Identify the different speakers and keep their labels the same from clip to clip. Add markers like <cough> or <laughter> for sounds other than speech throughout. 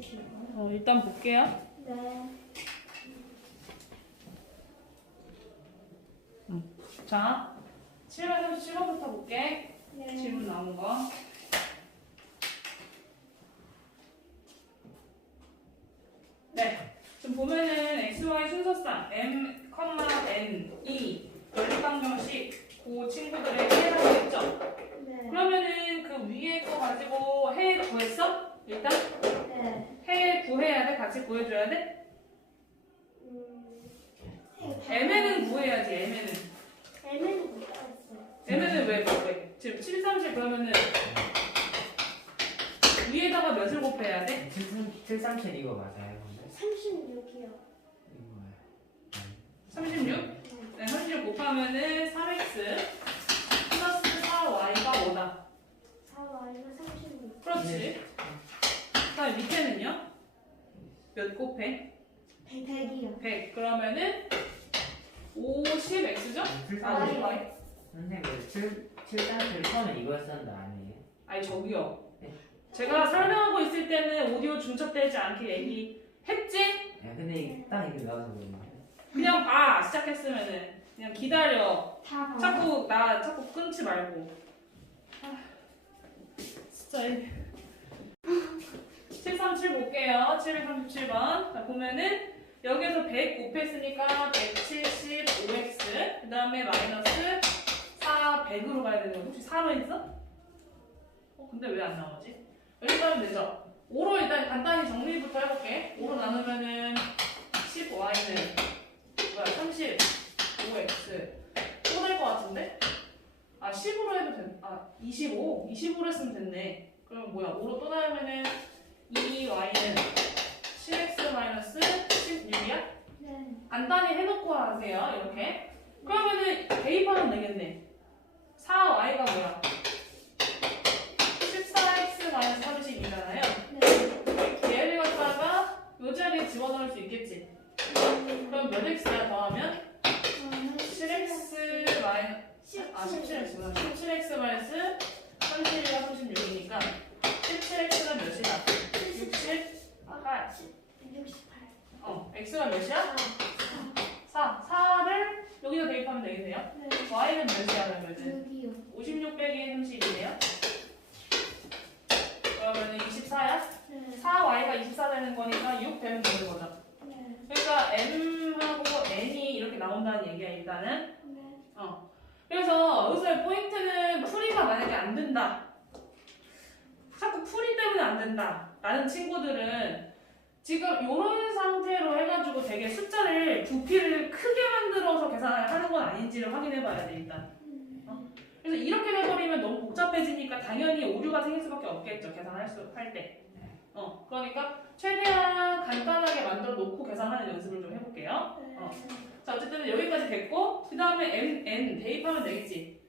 Speaker 1: 뜻이에요?
Speaker 2: 어, 일단 볼게요.
Speaker 1: 네.
Speaker 2: 자, 737번부터 볼게.
Speaker 1: 네.
Speaker 2: 질문 나온 거. 네. 지금 보면은 XY 순서상 M, N, E 연립방정식 그 친구들의 해라고 했죠.
Speaker 1: 네.
Speaker 2: 그러면은 그 위에 거 가지고 해 구했어? 일단
Speaker 1: 네.
Speaker 2: 해 구해야 돼? 같이 구해줘야 돼?
Speaker 1: 음.
Speaker 2: M에는 구해야지, M에는.
Speaker 1: M은 못 따랐어요.
Speaker 2: M에는 왜, 뭐, 왜? 지금 7, 30 그러면은 위에다가 몇을 곱해야 돼?
Speaker 3: 737 이거 맞아요? 근데?
Speaker 1: 36이요.
Speaker 3: 이거요.
Speaker 2: 36? 네, 36 곱하면은 3x 플러스 4y가 5다.
Speaker 1: 4Y가 36.
Speaker 2: 그렇지. 그다음 밑에는요? 몇 곱해?
Speaker 1: 100, 100이요.
Speaker 2: 100. 그러면은 50x죠? 아,
Speaker 1: Y.
Speaker 2: 50y.
Speaker 3: 선생님 7, 737 처음에 이거였었는데 아니에요?
Speaker 2: 아니 저기요.
Speaker 3: 네.
Speaker 2: 제가 설명하고 있을 때는 오디오 중첩되지 않게 얘기했지?
Speaker 3: 네, 근데 이게 딱 이게 나와서 그런데
Speaker 2: 그냥 봐 시작했으면은 그냥 기다려.
Speaker 1: 다 봐.
Speaker 2: 자꾸 나 자꾸 끊지 말고. 아, 진짜. 이- 737 볼게요. 737번. 자, 보면은 여기서 100 곱했으니까 175x. 그 다음에 마이너스 4, 100으로 가야 되는 거. 혹시 4로 있어? 어, 근데 왜 안 나오지? 여기 가면 되죠? 5로 일단 간단히 정리부터 해볼게. 5로 나누면은 10y는 뭐야? 35x. 또 될 것 같은데? 아 10으로 해도 된, 아 25? 25로 했으면 됐네 그럼 뭐야 5로 또 나누면은 2y는 10x 마이너스 16이야?
Speaker 1: 네.
Speaker 2: 간단히 해놓고 하세요 이렇게 그러면은 대입하면 되겠네 4y가 뭐야? 14x 마이너스 30이잖아요
Speaker 1: 네.
Speaker 2: 얘를 갖다가 요 자리에 집어넣을 수 있겠지 그럼 몇 x야 더하면? 7x 마이너스 아 17x구나 17x 마이너스 31과 36이니까 17x가 몇이 야? 68
Speaker 1: 168.
Speaker 2: 어 x가 몇이야? 4 4를 여기다 대입하면 되겠네요
Speaker 1: 네.
Speaker 2: y는 몇이야 그러면은
Speaker 1: 6이요.
Speaker 2: 56 빼기 30이네요 그러면은 24야?
Speaker 1: 네.
Speaker 2: 4y가 24 되는 거니까 6 되면 되는 거죠
Speaker 1: 네.
Speaker 2: 그러니까 m하고 n이 이렇게 나온다는 얘기야 일단은
Speaker 1: 네.
Speaker 2: 어. 그래서 여기서의 포인트는 풀이가 만약에 안 된다. 자꾸 풀이 때문에 안 된다. 라는 친구들은 지금 이런 상태로 해가지고 되게 숫자를 부피를 크게 만들어서 계산을 하는 건 아닌지를 확인해 봐야 돼, 일단. 어? 그래서 이렇게 돼버리면 너무 복잡해지니까 당연히 오류가 생길 수밖에 없겠죠, 계산할 수, 할 때. 어, 그러니까 최대한 간단하게 만들어 놓고 계산하는 연습을 좀 해볼게요. 어. 자, 어쨌든 여기까지 됐고, 그 다음에 m, n 대입하면 되겠지.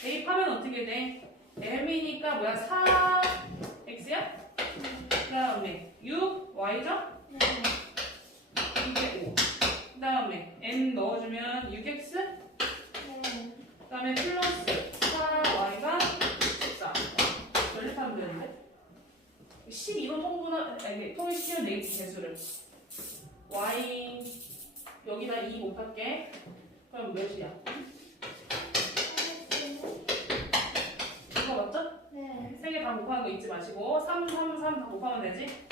Speaker 2: 대입하면 어떻게 돼? m이니까 뭐야? 4x야? 그 다음에 6, y죠?
Speaker 1: 네.
Speaker 2: 이게 5. 그 다음에 n 넣어주면 6x?
Speaker 1: 네.
Speaker 2: 그 다음에 플러스 4y가 14. 연립하면 되는데? 12로 통분하, 아니, 통일시키면 되겠지, 개수를. y, 여기다 2 곱할게. 그럼 몇이야? 다 곱하는 거 잊지 마시고 3, 3, 3 다 곱하면 되지?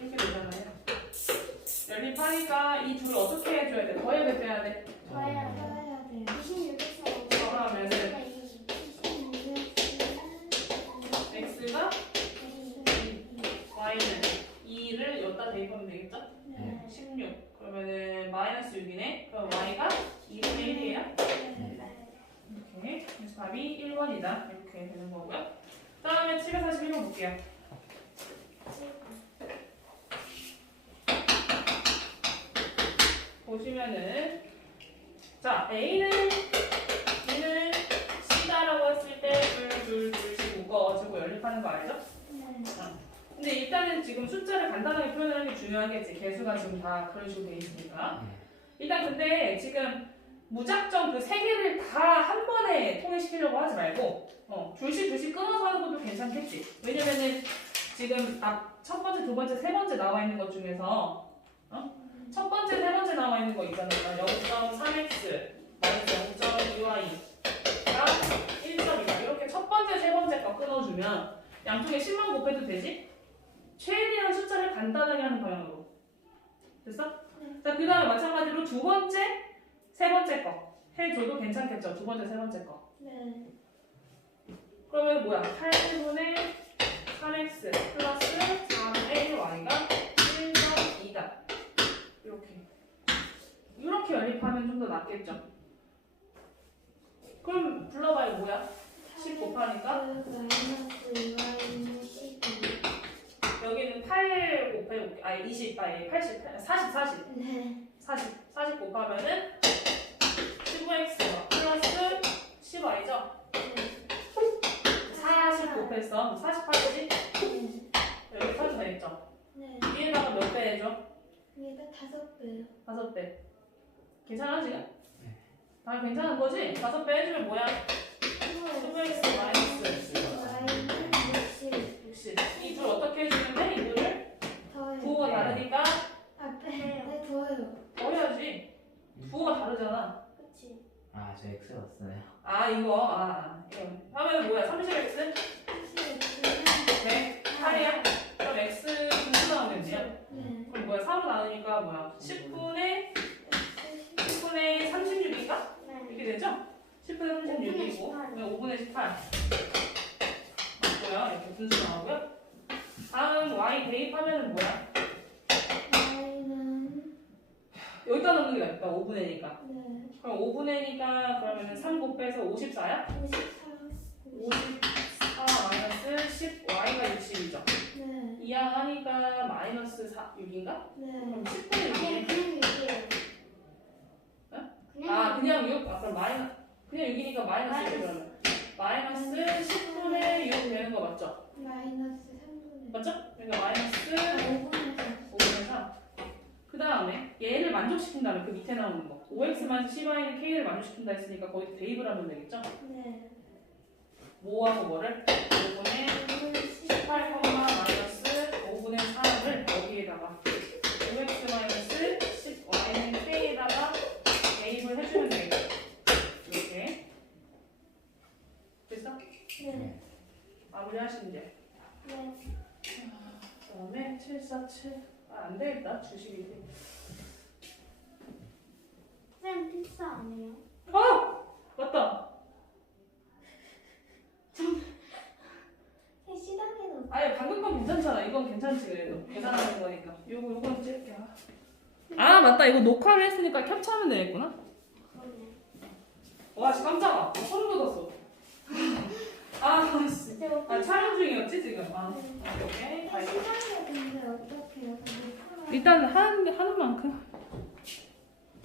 Speaker 2: 이렇게 되잖아요. 열립하니까 이 둘을 어떻게 해줘야 돼? 더해야 돼, 빼야 돼?
Speaker 1: 저요.
Speaker 2: 연립하는 거 알죠? 근데 일단은 지금 숫자를 간단하게 표현하는 게 중요하겠지. 개수가 지금 다 그런 식으로 돼 있으니까. 일단 근데 지금 무작정 그 세 개를 다 한 번에 통일시키려고 하지 말고 어, 줄씩 줄씩 끊어서 하는 것도 괜찮겠지. 왜냐면은 지금 앞첫 번째, 두 번째, 세 번째 나와 있는 것 중에서 어? 첫 번째, 세 번째 나와 있는 거 있잖아. 0.3x 마이너스 0.2y가 1점이다. 이렇게 첫 번째, 거 끊어주면 양쪽에 10만 곱해도 되지? 최대한 숫자를 간단하게 하는 방향으로. 됐어? 자, 그 다음에 마찬가지로 두 번째, 세 번째 거 해줘도 괜찮겠죠? 두 번째, 세 번째 거.
Speaker 1: 네.
Speaker 2: 그러면 뭐야? 8분의 3x 플러스 4ay가 1.2다. 이렇게. 이렇게 연립하면 좀 더 낫겠죠? 그럼 불러봐요, 뭐야? 10 곱하니까?
Speaker 1: 마이너스 y는 12.
Speaker 2: 여기는 8 곱해, 아니 20, 아니 80, 40, 40.
Speaker 1: 네.
Speaker 2: 40, 40 곱하면은 15x가 플러스 10y죠? 40 곱했어. 48이지?
Speaker 1: 네.
Speaker 2: 여기 써도 되겠죠?
Speaker 1: 네.
Speaker 2: 위에다가 몇 배 해줘?
Speaker 1: 위에다 다섯 배요.
Speaker 2: 다섯 배. 괜찮아 지금?
Speaker 3: 네.
Speaker 2: 다 괜찮은 거지? 다섯 배 해주면 뭐야? 15x 마이너스
Speaker 1: y는 60.
Speaker 2: 60. 이둘 어떻게 해주면 돼?
Speaker 3: X 왔어요.
Speaker 2: 아 이거 아 이거 하면 뭐야? 30x? 15 빼서 54야?
Speaker 1: 54
Speaker 2: 마이너스 10y가 60이죠.
Speaker 1: 네.
Speaker 2: 이항 하니까 마이너스 4, 6인가?
Speaker 1: 네.
Speaker 2: 그럼 10분의 6이
Speaker 1: 그냥 얘기해요. 네?
Speaker 2: 아 그냥 6? 아 그럼 마이너 그냥 6이니까 마이너스 6 그러면 마이너스 10분의 6 되는 거 맞죠?
Speaker 1: 마이너스 3분의
Speaker 2: 맞죠? 그러니까 마이너스 아,
Speaker 1: 5분의 3.
Speaker 2: 5분의 3. 그 다음에 얘를 만족시킨다면 그 밑에 나오는 거 5x-10y는 k를 만족시킨다 했으니까 거기 대입을 하면 되겠죠?
Speaker 1: 4. 네.
Speaker 2: 뭐하고 뭐를? 5분의 18, 마이너스 5분의 3을 여기에다가 5x 10y는 k에다가 대입을 해주면 되겠죠? 이렇게. 됐어?
Speaker 1: 네.
Speaker 2: 마무리 하시면 돼요.
Speaker 1: 네.
Speaker 2: 그 다음에 747. 아, 안 되겠다. 주식이.
Speaker 1: 쌤 필사 아니에요?
Speaker 2: 아! 맞다.
Speaker 1: 쌤 시당에는
Speaker 2: 아니 방금 건 괜찮잖아. 이건 괜찮지 그래도 계산하는 거니까. 요거 요건 찍을게. 아 맞다. 이거 녹화를 했으니까 캡처하면 되겠구나.
Speaker 1: 그러네.
Speaker 2: 와 씨, 깜짝아. 어, 소름 돋았어. 아 씨.
Speaker 1: 네,
Speaker 2: 아 촬영 중이었지 지금. 아
Speaker 1: 네.
Speaker 2: 오케이.
Speaker 1: 시당에 근데 어떻게 해요?
Speaker 2: 일단 하는 하는 만큼.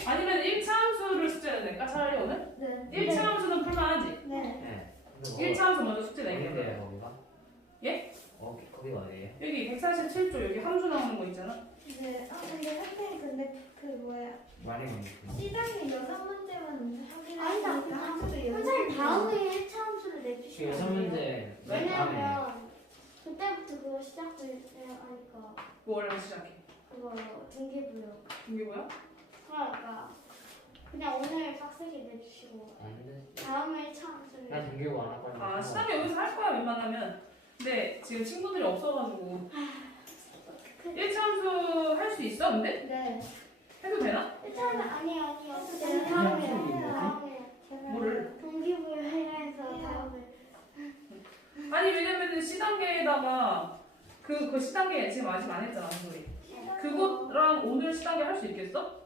Speaker 2: 아니면 1차 함수를 숙제를 낼까 차라리 오늘?
Speaker 1: 네.
Speaker 2: 1차 함수는 풀만하지.
Speaker 1: 네.
Speaker 3: 네. 근데 뭐
Speaker 2: 1차 함수 먼저 숙제
Speaker 3: 거기가?
Speaker 2: 예?
Speaker 3: 어, 거기가 어디예요?
Speaker 2: 여기 147조 여기 함수 나오는 거 있잖아.
Speaker 1: 네. 아 근데 선생님 근데 그 뭐야?
Speaker 3: 많이.
Speaker 1: 시당에 여섯 문제만 확인하니까
Speaker 4: 그냥
Speaker 1: 함수를 여섯
Speaker 4: 선생님
Speaker 1: 문제.
Speaker 4: 다음에 1차 함수를
Speaker 3: 그
Speaker 4: 내주시면
Speaker 3: 여섯
Speaker 4: 안 돼요.
Speaker 3: 문제 다음에
Speaker 4: 왜냐면 그때부터 그거 시작해야 하니까
Speaker 2: 뭐를 시작해?
Speaker 4: 그거 등기부여
Speaker 2: 뭐야?
Speaker 4: 그러니까 그냥 오늘 빡세게 내주시고
Speaker 3: 안 돼.
Speaker 4: 다음에 1차 함수를
Speaker 3: 나 등교가 안 하거든.
Speaker 2: 아, 시장에 여기서 할 거야, 웬만하면. 근데 지금 친구들이 없어가지고. 1차 함수 할 수 있어, 근데?
Speaker 1: 네.
Speaker 2: 해도 되나?
Speaker 4: 1차는 아니 아니요
Speaker 1: 네,
Speaker 4: 다음에 다음에
Speaker 2: 뭐를?
Speaker 4: 등기부여 해서 다음에
Speaker 2: 아니, 왜냐면은 C단계에다가 그, 그 C단계 지금 아직 안 했잖아, 우리. 그거랑 오늘 C단계 할 수 있겠어?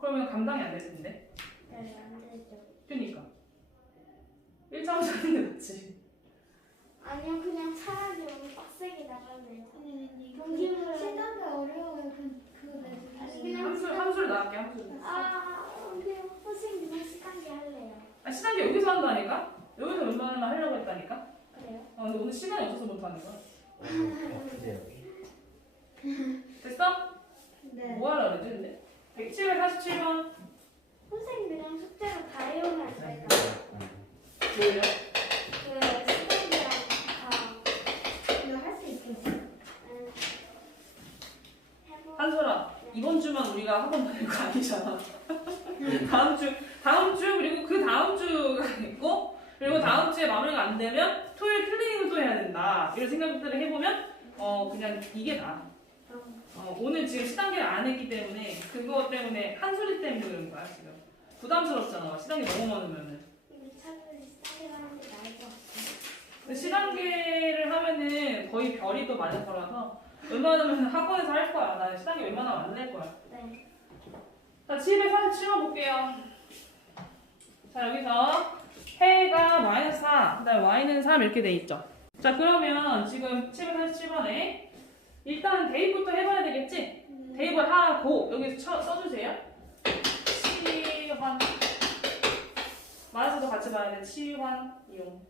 Speaker 2: 그러면 감당이 안 될 텐데.
Speaker 4: 네 안 되죠
Speaker 2: 그니까. 1차 함수 하는 게 낫지.
Speaker 4: 아니요 그냥 차라리 오늘 빡세게 나가네요
Speaker 1: 선생님
Speaker 4: 동기부여
Speaker 1: 시당에 어려워요. 그 그거 내주세요.
Speaker 4: 아니, 그냥
Speaker 2: 함수, 함수를 나갈게, 함수를.
Speaker 4: 아 근데 선생님 그냥 시간게 할래요
Speaker 2: 아, C단계 여기서 한다니까? 여기서 웬만하면 하려고 했다니까?
Speaker 4: 그래요?
Speaker 2: 아, 근데 오늘 시간이 없어서 못하는 거야. 됐어?
Speaker 1: 네.
Speaker 2: 뭐 하려고 그랬지, 근데? 147번.
Speaker 4: 선생님이랑 숙제로 다 해오면 저희가
Speaker 2: 뭐요?
Speaker 4: 한솔아, 이번 주만
Speaker 2: 우리가 학원 다닐 거 아니잖아. <laughs> 다음 주, 다음 주, 그리고 그 다음 주가 있고, 그리고 다음 주에 마무리가 안 되면 토요일 클리닝을 또 해야 된다. 이런 생각들을 해보면, 어, 그냥 이게 나아. 어, 오늘 지금 시단계를 안 했기 때문에, 그거 때문에, 한 소리 때문에 그런 거야, 지금. 부담스럽잖아. 시단계 너무 많으면은. 시단계를 하면은 거의 별이 더 많을 거라서, 웬만하면 학원에서 할 거야. 나 시단계 웬만하면 안 낼 거야.
Speaker 4: 네.
Speaker 2: 자, 747번 볼게요. 자, 여기서 해가 마이너스 4, 그 다음에 y는 3 이렇게 돼 있죠. 자, 그러면 지금 747번에 일단 대입부터 해봐야 되겠지? 대입을 하고 여기서 쳐, 써주세요. 치환 마이너스도 같이 봐야 돼. 치환 이용.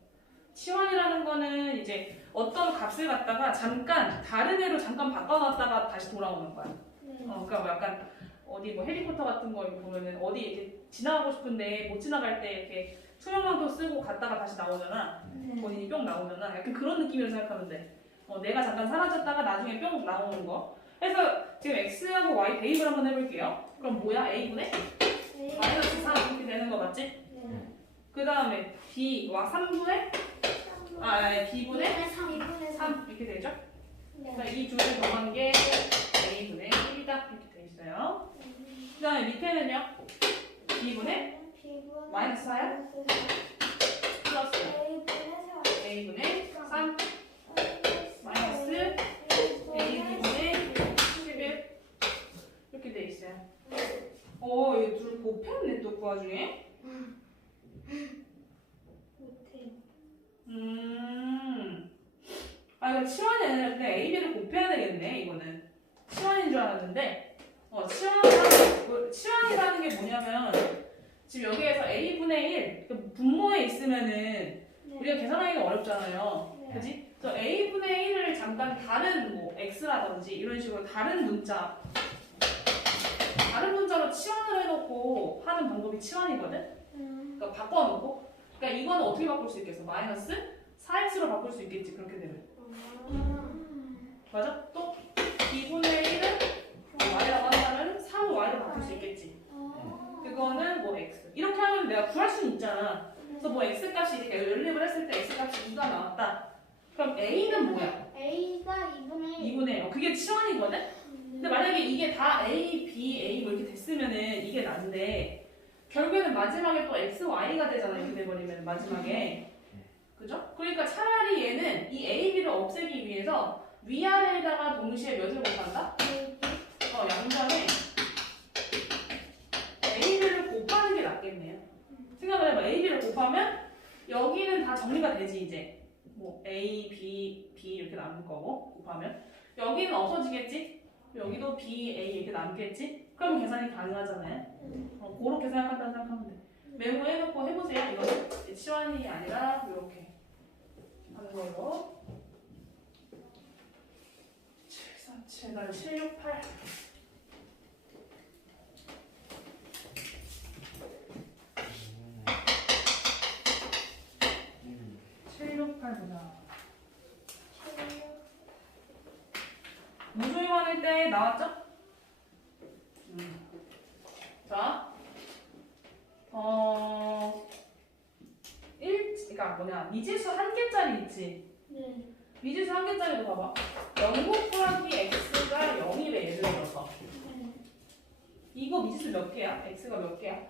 Speaker 2: 치환이라는 거는 이제 어떤 값을 갖다가 잠깐 다른 애로 잠깐 바꿔놨다가 다시 돌아오는 거야.
Speaker 4: 네.
Speaker 2: 어, 그러니까 뭐 약간 어디 뭐 해리포터 같은 거 보면은 어디 이렇게 지나가고 싶은데 못 지나갈 때 이렇게 투명망토 쓰고 갔다가 다시 나오잖아.
Speaker 1: 네.
Speaker 2: 본인이 뿅 나오잖아. 약간 그런 느낌으로 생각하면 돼. 어, 내가 잠깐 사라졌다가 나중에 뿅 나오는 거. 그래서 지금 x하고 y 대입을 한번 해볼게요. 그럼 뭐야? a분의
Speaker 4: 네.
Speaker 2: 마이너스 3 이렇게 되는 거 맞지?
Speaker 4: 네.
Speaker 2: 그 다음에 b 와 3분의 아 아니, b분의
Speaker 4: 3, 2분의 3.
Speaker 2: 3 이렇게 되죠? 이 둘을 더한 게 a분의 1이다 이렇게 돼 있어요. 그 다음에 밑에는요. b분의 마이너스 4야? 플러스 a분의 3 마이너스 a분의 11 이렇게 돼 있 어, 이거 둘 곱했네 또 그 와중에.
Speaker 4: 못해.
Speaker 2: 음. 아 이거 치환이 아니라 그냥 a, b를 곱해야 되겠네 이거는. 치환인 줄 알았는데 어 치환이라는 뭐, 치환이라는 게 뭐냐면 지금 여기에서 a 분의 1 그 분모에 있으면은 우리가 계산하기가 어렵잖아요.
Speaker 4: 네.
Speaker 2: 그지? 그래서 a분의 1을 잠깐 다른 뭐 x라든지 이런 식으로 다른 문자 다른 문자로 치환을 해놓고 하는 방법이 치환이거든.
Speaker 4: 음.
Speaker 2: 그러니까 바꿔놓고 그러니까 이거는 어떻게 바꿀 수 있겠어? 마이너스 4x로 바꿀 수 있겠지 그렇게 되면
Speaker 4: 아.
Speaker 2: 맞아? 또 2분의 1은 y라고 한다면 3을 y로 바꿀 수 있겠지 그거는 뭐 x 이렇게 하면 내가 구할 수는 있잖아 그래서 뭐 x 값이 이렇게 연립을 했을 때 x 값이 2가 나왔다 그럼 a는 뭐야?
Speaker 4: A가 2분의 1.
Speaker 2: 2분의 1 그게 치환이거든? 근데 만약에 이게 다 a, b, a 뭐 이렇게 됐으면은 이게 난데 결국에는 마지막에 또 x, y가 되잖아 이렇게 돼버리면 마지막에 그죠? 그러니까 차라리 얘는 이 a, b를 없애기 위해서 위아래에다가 동시에 몇을 곱한다? 어 양변에 a, b를 곱하는 게 낫겠네요 생각을 해봐 a, b를 곱하면 여기는 다 정리가 되지 이제 뭐 a, b, b 이렇게 남을 거고 곱하면 여기는 없어지겠지? 여기도 B, A 이렇게 남겠지? 그럼 계산이 가능하잖아요. 어, 그렇게 생각한다고 생각하면 돼. 메모해놓고 해보세요. 이거는 치환이 아니라 이렇게 하는 걸로. 7, 4, 7, 8, 7, 6, 8.
Speaker 3: 음.
Speaker 2: 7, 6, 8보다. 무조이만일 때 나왔죠? 음. 자, 어, 1, 그러니까 뭐냐, 미지수 한 개짜리 있지?
Speaker 4: 네.
Speaker 2: 미지수 한 개짜리도 봐봐. 0 곱하기 x가 0이래, 예를 들어서.
Speaker 4: 네.
Speaker 2: 이거 미지수 몇 개야? x가 몇 개야?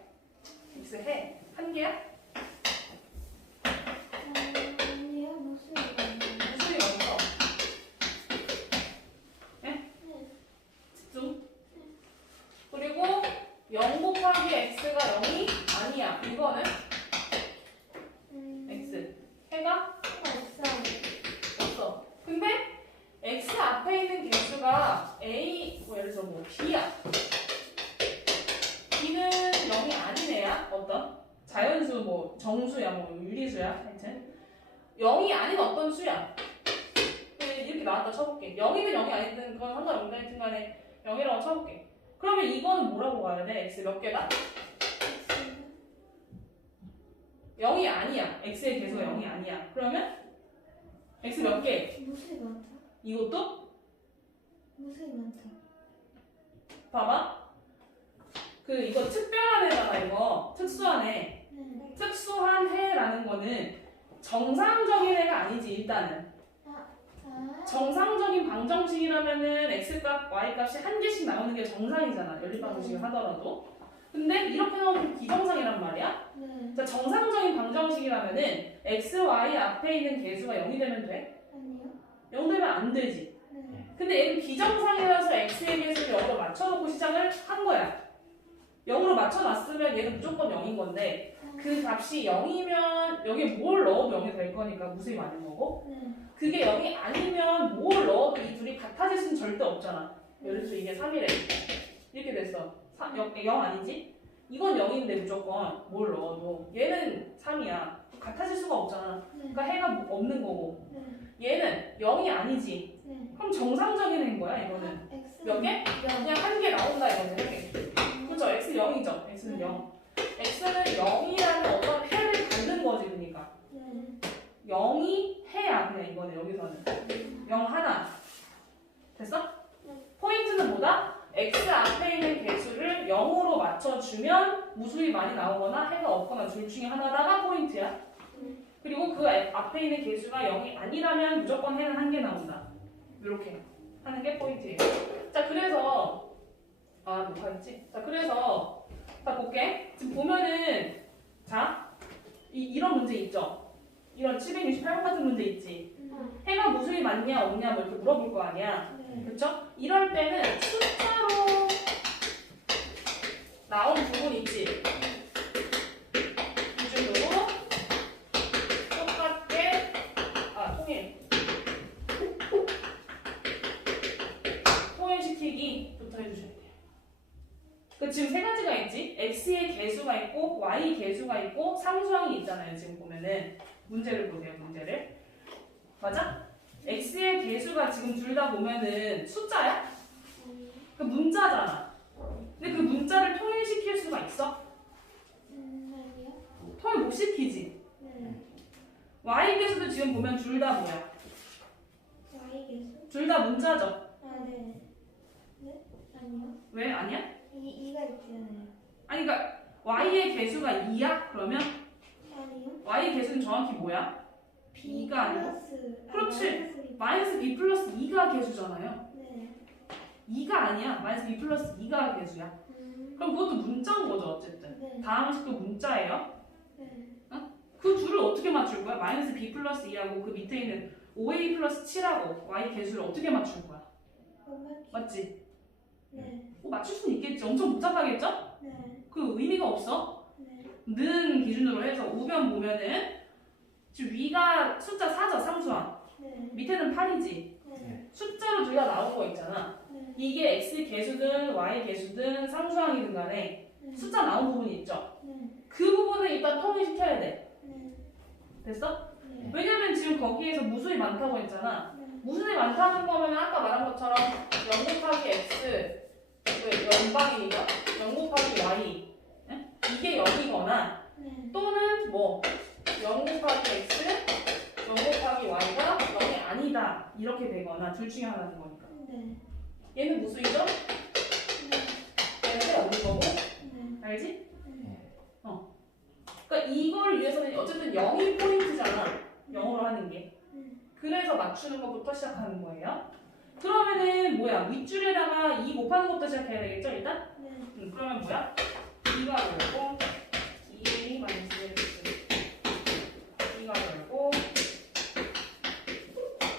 Speaker 2: x 해. 한 개야?
Speaker 4: 아니요, 무슨 말이에요?
Speaker 2: 무슨 없어. 네? 집중. 그리고 0 곱하기 x가 0이 아니야. 이거는
Speaker 4: 음,
Speaker 2: x. 해가
Speaker 4: 없어요.
Speaker 2: 없어. 근데 x 앞에 있는 개수가 a, 뭐 예를 들어 뭐 b야. b는 0이 아닌 애야. 어떤? 자연수 뭐 정수야 뭐 유리수야 하여튼 0이 아닌 어떤 수야. 근데 이렇게 나왔다 쳐볼게. 0이든 0이 아니든 그건 상관없는데 하여튼 간에 0이라고 쳐볼게. 그러면 이거는 뭐라고 봐야 돼? x 몇 개다? 0이 아니야. x의 개수가 0이 아니야. 그러면 x 몇 개?
Speaker 1: 무수히 많다.
Speaker 2: 이것도
Speaker 1: 무수히 많다.
Speaker 2: 봐봐. 그 이거 특별한 해잖아 이거 특수한 해.
Speaker 1: 네.
Speaker 2: 특수한 해라는 거는 정상적인 해가 아니지 일단은.
Speaker 1: 아.
Speaker 2: 정상적인 방정식이라면은 x값, y값이 한 개씩 나오는 게 정상이잖아. 연립방정식을 하더라도. 근데 이렇게 나오면 비정상이란 말이야.
Speaker 1: 네.
Speaker 2: 자, 정상적인 방정식이라면은 x, y 앞에 있는 개수가 0이 되면 돼?
Speaker 1: 아니요.
Speaker 2: 0 되면 안 되지.
Speaker 1: 네.
Speaker 2: 근데 얘는 비정상이라서 x의 개수를 0으로 맞춰놓고 시작을 한 거야. 0으로 맞춰놨으면 얘는 무조건 0인 건데 그 값이 0이면 여기에 뭘 넣어도 0이 될 거니까 무수히 많은 거고
Speaker 1: 네.
Speaker 2: 그게 0이 아니면 뭘 넣어도 이 둘이 같아질 수는 절대 없잖아. 예를 들어서 이게 3이래. 이렇게 됐어. 3, 0, 0 아니지? 이건 0인데 무조건 뭘 넣어도 얘는 3이야. 같아질 수가 없잖아.
Speaker 1: 네.
Speaker 2: 그러니까 해가 뭐 없는 거고
Speaker 1: 네.
Speaker 2: 얘는 0이 아니지.
Speaker 1: 네.
Speaker 2: 그럼 정상적인 해인 거야 이거는.
Speaker 1: X.
Speaker 2: 몇 개?
Speaker 1: 영.
Speaker 2: 그냥 한 개 나온다 이거는. 그렇죠. x 0이죠. x는 0. x는 0이라는 어떤 해를 갖는 거지 그러니까.
Speaker 1: 네.
Speaker 2: 0이 해야 그냥 이거는 여기서는 0 하나 됐어? 포인트는 뭐다? x 앞에 있는 개수를 0으로 맞춰주면 무수히 많이 나오거나 해가 없거나 둘 중에 하나다가 포인트야 그리고 그 앞에 있는 개수가 0이 아니라면 무조건 해는 한 개 나온다 이렇게 하는 게 포인트예요 자 그래서 아 못하겠지? 자 그래서 자 볼게 지금 보면은 자 이, 이런 문제 있죠? 이런 768번 같은 문제 있지
Speaker 1: 음.
Speaker 2: 해가 무수히 많냐 없냐 뭐 이렇게 물어볼 거 아니야.
Speaker 1: 네.
Speaker 2: 그렇죠? 이럴 때는 숫자로 나온 부분 있지. 기준으로 똑같게 아 통일 통일시키기부터 해주셔야 돼요. 그 지금 세 가지가 있지. x의 개수가 있고 y 개수가 있고 상수항이 있잖아요. 지금 보면은 문 보세요. 문제를 맞아? x의 개수가 지금 둘 다 보면은 숫자야? 그 문자잖아. 근데 그 문자를 통일시킬 수가 있어? 통일 못 시키지.
Speaker 1: 네.
Speaker 2: y 개수도 지금 보면 둘 다 뭐야?
Speaker 1: Y 개수?
Speaker 2: 둘다 문자죠.
Speaker 1: 아, 네. 네?
Speaker 2: 왜 아니야?
Speaker 1: 이, 2가 있잖아요.
Speaker 2: 아니 그러니까 y의 개수가 2야? 그러면
Speaker 1: 아니요.
Speaker 2: y 개수는 정확히 뭐야? B가 아니고?
Speaker 1: 플러스. 아,
Speaker 2: 그렇지.
Speaker 1: 마이너스
Speaker 2: b 플러스 2가 개수잖아요.
Speaker 1: 이. 네.
Speaker 2: 2가 아니야. 마이너스 b 플러스 2가 개수야.
Speaker 1: 음,
Speaker 2: 그럼 그것도 문자인 거죠 어쨌든.
Speaker 1: 네.
Speaker 2: 다음 식도 문자예요.
Speaker 1: 네.
Speaker 2: 그 둘을 어떻게 맞출 거야? 마이너스 b 플러스 2하고 그 밑에 있는 5a 플러스 7하고 y 개수를 어떻게 맞출 거야?
Speaker 1: 엄마.
Speaker 2: 맞지?
Speaker 1: 네.
Speaker 2: 뭐 맞출 수는 있겠지. 엄청 복잡하겠죠?
Speaker 1: 네.
Speaker 2: 그 의미가 없어.
Speaker 1: 네.
Speaker 2: 는 기준으로 해서 우변 보면은 지금 위가 숫자 4죠, 상수항.
Speaker 1: 네.
Speaker 2: 밑에는 8이지.
Speaker 1: 네.
Speaker 2: 숫자로 둘 다 나온 거 있잖아.
Speaker 1: 네.
Speaker 2: 이게 x 개수든 y 개수든 상수항이든 간에
Speaker 1: 네.
Speaker 2: 숫자 나온 부분이 있죠.
Speaker 1: 네.
Speaker 2: 그 부분을 일단 통일시켜야 돼.
Speaker 1: 네.
Speaker 2: 됐어?
Speaker 1: 네.
Speaker 2: 왜냐면 지금 거기에서 무수히 많다고 했잖아.
Speaker 1: 네.
Speaker 2: 무수히 많다는 거면 아까 말한 것처럼 0 곱하기 x 왜 연방이니까 0 곱하기 y 예? 이게 0이거나
Speaker 1: 네.
Speaker 2: 또는 뭐 0 곱하기 x 0 곱하기 y가 0이 아니다 이렇게 되거나 둘 중에 하나인 거니까
Speaker 1: 네.
Speaker 2: 얘는 무수이죠? 얘는 없는 거고
Speaker 1: 네.
Speaker 2: 알지?
Speaker 1: 네.
Speaker 2: 그러니까 이걸 위해서는 어쨌든 0이 포인트잖아 0으로 하는 게
Speaker 1: 음.
Speaker 2: 그래서 맞추는 것부터 시작하는 거예요 그러면은 뭐야 윗줄에다가 2 곱하는 것부터 시작해야 되겠죠 일단?
Speaker 1: 네.
Speaker 2: 음, 그러면 뭐야? 2가 열고 2a 마이너스 2가 열고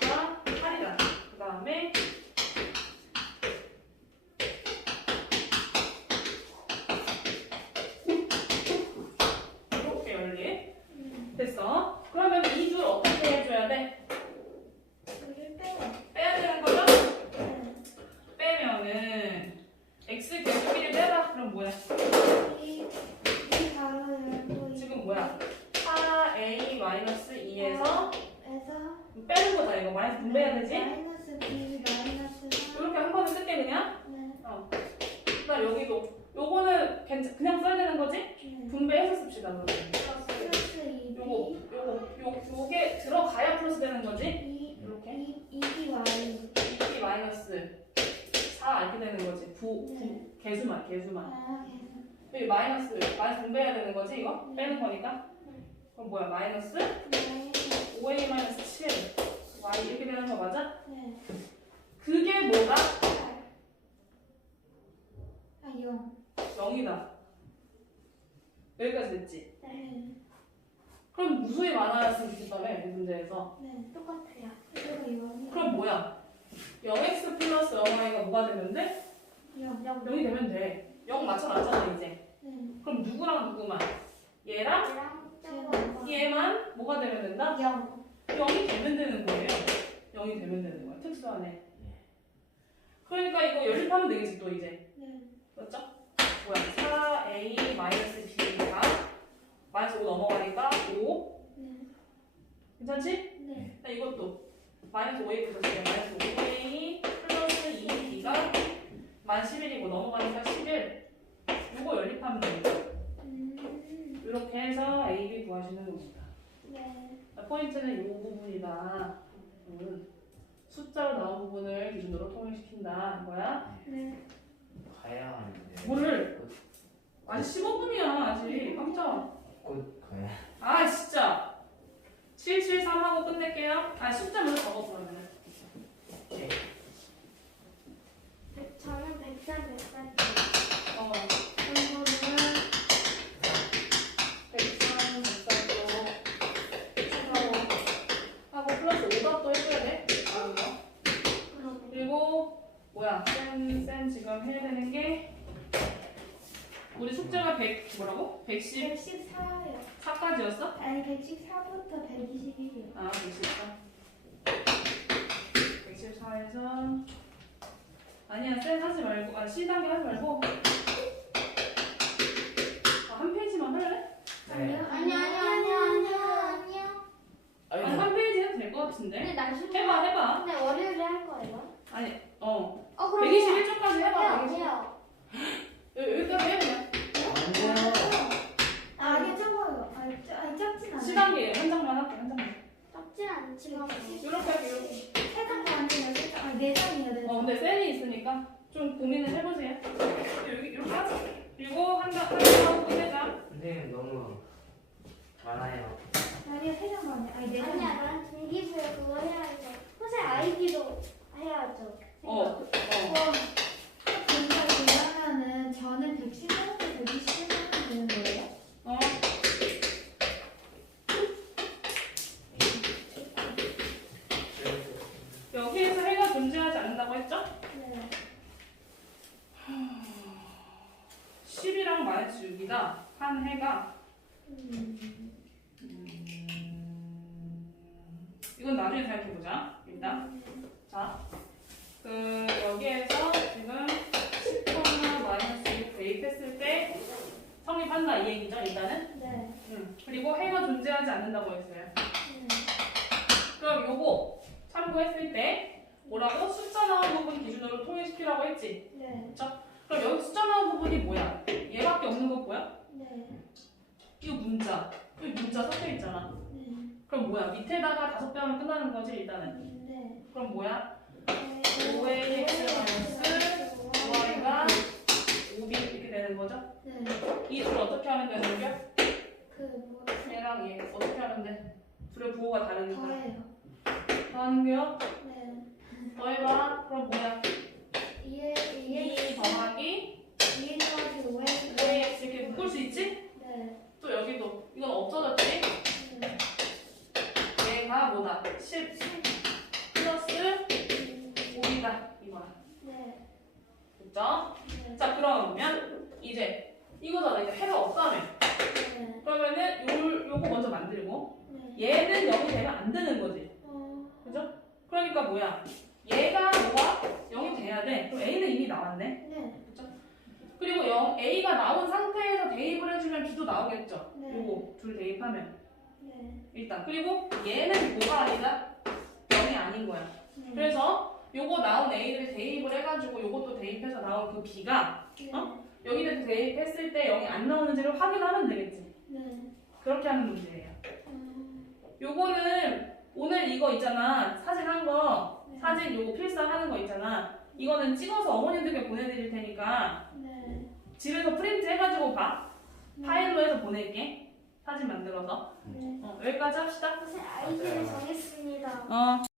Speaker 2: 가 8이다 그 다음에 이렇게 열리
Speaker 1: 음.
Speaker 2: 됐어 그러면 이 줄 어떻게 해줘야 돼?
Speaker 1: 여기를 빼요.
Speaker 2: 빼야 되는 거죠?
Speaker 1: 네.
Speaker 2: 빼면은 x 개수끼리 빼라 그럼 뭐야?
Speaker 1: 이, 이 가로를 또
Speaker 2: 지금 뭐야? 4a 마이너스 2에서
Speaker 1: 에서
Speaker 2: 빼는 분배해야 되지?
Speaker 1: 마이너스 b 마이너스 3.
Speaker 2: 이렇게 한 번에 쓸게 그냥?
Speaker 1: 네.
Speaker 2: 그다음 여기도. 요거는 괜찮 그냥 써야 되는 거지?
Speaker 1: 네.
Speaker 2: 분배해서 씁시다 그러면.
Speaker 1: 플러스 2b
Speaker 2: 요거 요거 요 요게 들어가야 플러스 되는 거지?
Speaker 1: 2
Speaker 2: 이렇게?
Speaker 1: 2 2b y
Speaker 2: 2b 마이너스 4 이렇게 되는 거지? 부, 부 개수만 개수만.
Speaker 1: 아 계속
Speaker 2: 여기 마이너스 마이너스 분배해야 되는 거지 이거? 빼는 거니까? 그럼 뭐야? 마이너스
Speaker 1: 네.
Speaker 2: 5a 마이너스 7 y 이렇게 되는 거 맞아?
Speaker 1: 네.
Speaker 2: 그게 뭐다?
Speaker 1: 아, 0.
Speaker 2: 0이다 여기까지 됐지?
Speaker 1: 네.
Speaker 2: 그럼 무수히 많아졌으면 좋겠다며 이 문제에서
Speaker 1: 네.
Speaker 4: 똑같아요.
Speaker 1: 이거가 0이야.
Speaker 2: 그럼 뭐야? 0x 플러스 0y가 뭐가 되면 돼?
Speaker 1: 0.
Speaker 2: 0이 되면 돼. 0 맞춰놨잖아 이제.
Speaker 1: 네.
Speaker 2: 그럼 누구랑 누구만? 얘랑
Speaker 4: 얘랑
Speaker 2: 얘만 뭐가 되면 된다?
Speaker 1: 0.
Speaker 2: 0이 되면 되는 거예요. 0이 되면 되는 거야. 특수하네. 그러니까 이거 연립하면 되겠지 또 이제.
Speaker 1: 네.
Speaker 2: 맞죠? 뭐야? 4a 마이너스 b가 마이너스 5 넘어가니까 5.
Speaker 1: 네.
Speaker 2: 괜찮지?
Speaker 1: 네.
Speaker 2: 자, 이것도 마이너스 5a 붙었어요. 마이너스 5a 플러스 2b가 만 11이고 넘어가니까 11. 이거 연립하면 됩니다.
Speaker 1: 음.
Speaker 2: 이렇게 해서 a, b 구하시는 겁니다.
Speaker 1: 네.
Speaker 2: 자, 포인트는 이 부분이다. 음, 숫자로 나온 부분을 기준으로 통일시킨다. 이거야.
Speaker 1: 네.
Speaker 3: 가야 하는데.
Speaker 2: 뭐를? 아직 15분이야. 아직 깜짝.
Speaker 4: 그럼
Speaker 2: 뭐야? 밑에다가 다섯 배 하면 끝나는 거지 일단은.
Speaker 1: 네.
Speaker 2: 그럼 뭐야?
Speaker 1: 네.
Speaker 2: 5ax 마이너스 y가 5b 이렇게 되는 거죠?
Speaker 1: 네.
Speaker 2: 이 둘 어떻게 하면 되는 거야?
Speaker 1: 그 뭐,
Speaker 2: 얘랑 얘 어떻게 돼? 둘의 부호가 다르니까.
Speaker 1: 더해요.
Speaker 2: 더하는 게요?
Speaker 1: 네.
Speaker 2: 더해봐. 그럼 뭐야?
Speaker 1: 2에
Speaker 2: 2 더하기
Speaker 1: 2에 더하기 5에
Speaker 2: 5ax 이렇게 묶을 수 있지?
Speaker 1: 네.
Speaker 2: 또 여기도 이건 없어졌지? 뭐다? 10 플러스 5이다 이거야.
Speaker 1: 네.
Speaker 2: 됐죠?
Speaker 1: 네.
Speaker 2: 자 그러면 이제 이거잖아 이제 해가 없다며.
Speaker 1: 네.
Speaker 2: 그러면은 요 요거 먼저 만들고
Speaker 1: 네.
Speaker 2: 얘는 0이 되면 안 되는 거지.
Speaker 1: 어.
Speaker 2: 그죠? 그러니까 뭐야? 얘가 뭐가 0이 돼야 돼. 그럼 A는 이미 나왔네.
Speaker 1: 네.
Speaker 2: 그리고 0, A가 나온 상태에서 대입을 해주면 B도 나오겠죠.
Speaker 1: 네.
Speaker 2: 요거 둘 대입하면
Speaker 1: 네.
Speaker 2: 일단 그리고 얘는 뭐가 아니다? 0이 아닌 거야.
Speaker 1: 네.
Speaker 2: 그래서 요거 나온 A를 대입을 해가지고 요것도 대입해서 나온 그 B가
Speaker 1: 네.
Speaker 2: 어? 여기를 대입했을 때 0이 안 나오는지를 확인하면 되겠지.
Speaker 1: 네.
Speaker 2: 그렇게 하는 문제예요.
Speaker 1: 음.
Speaker 2: 요거는 오늘 이거 있잖아. 사진 한 거.
Speaker 1: 네.
Speaker 2: 사진 요거 필사하는 거 있잖아. 이거는 찍어서 어머님들께 보내드릴 테니까
Speaker 1: 네.
Speaker 2: 집에서 프린트 해가지고 봐. 파일로 해서 보낼게. 사진 만들어서.
Speaker 4: 네.
Speaker 2: 어, 여기까지 합시다.
Speaker 4: 선생님 아이디를 정했습니다.
Speaker 2: 어.